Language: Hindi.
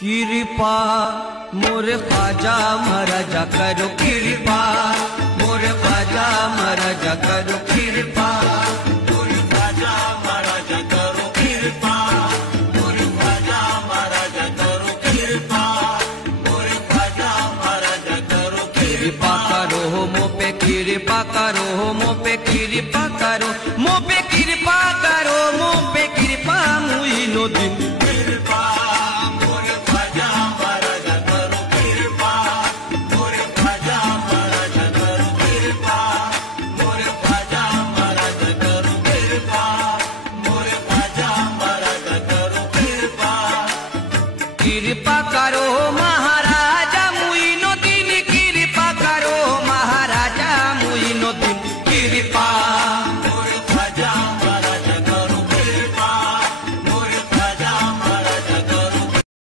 कृपा मोर ख्वाजा महाराजा करो कृपा, मोर ख्वाजा महाराजा करो कृपा, मोर ख्वाजा महाराजा करो कृपा, मोर ख्वाजा महाराजा करो कृपा, मोर ख्वाजा महाराजा करो कृपा करो मो पे कृपा करो, मो पे कृपा करो, मो पे कृपा करो, मो पे कृपा मुई नो दिन कृपा। मोर ख्वाजा महाराजा करो कृपा, मोर ख्वाजा महाराजा करो कृपा, मोर ख्वाजा महाराजा करो कृपा, मोर ख्वाजा महाराजा करो कृपा। कृपा करो